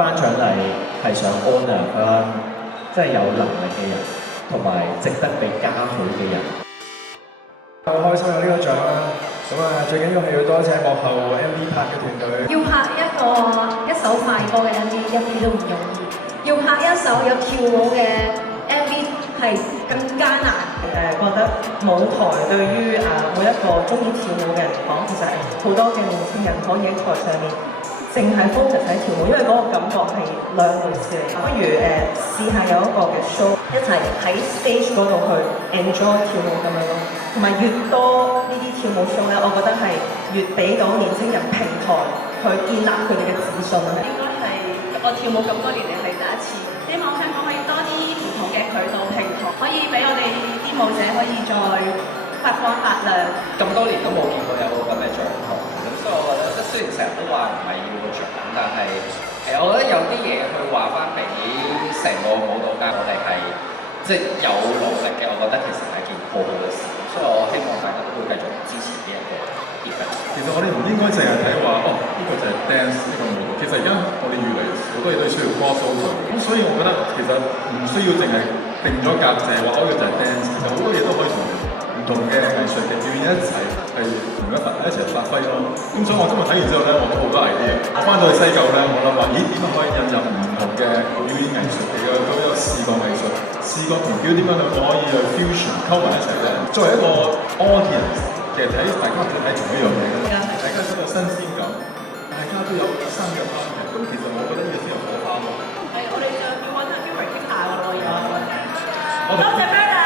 頒獎禮係想 honour 翻即係有能力嘅人，同埋值得被嘉許嘅人。好開心有呢個獎啦！咁啊，最緊要係要多謝幕後 MV 拍嘅團隊。要拍一首快歌嘅 MV 一啲都唔容易，要拍一首有跳舞嘅 MV 係更加難。覺得舞台對於每一個中意跳舞嘅人嚟講，其實係好多嘅年輕人可以喺台上面淨係 focus 喺跳舞，因為嗰個感覺係兩回事嚟。不如試下有一個嘅 show，一齊喺 stage 嗰度去 enjoy 跳舞咁樣咯。同埋越多呢啲跳舞 show 咧，我覺得係越俾到年輕人平台去建立佢哋嘅自信。應該係我跳舞咁多年嚟係第一次，希望香港可以多啲唔同嘅渠道平台，可以俾我哋啲舞者可以再發光發亮。咁多年都冇見過有個咁嘅獎項，咁所以我覺得即係雖然成日都話唔係要個獎，但係我覺得有啲嘢去話翻俾成個舞蹈界，我哋係即係有努力嘅，我覺得其實係一件好好嘅事，所以我希望大家都會繼續支持呢一個 event。其實我哋唔應該淨係睇話呢個就係 dance 呢個舞蹈，其實而家我哋越嚟好多嘢都需要 cross over，咁所以我覺得其實唔需要淨係定咗格，就係話呢個就係 dance，其實好多嘢都可以同唔同嘅藝術嘅表演一齊係同一齊發揮咯。咁所以我今日睇完之後咧，我都好多 idea。我翻到去西九咧，我諗話，咦點樣可以引入唔同嘅表演藝術嘅嗰個視覺藝術、視覺同表點樣兩個可以去 fusion 溝埋一齊咧？作為一個 audience，其實睇大家睇同一樣嘢嘅，大家都有新鮮感，大家都有新嘅 content。咁其實我覺得呢個先有火花咯。係，我哋就要揾阿 Gilbert 傾下㗎咯，而家。我哋多謝 Brad。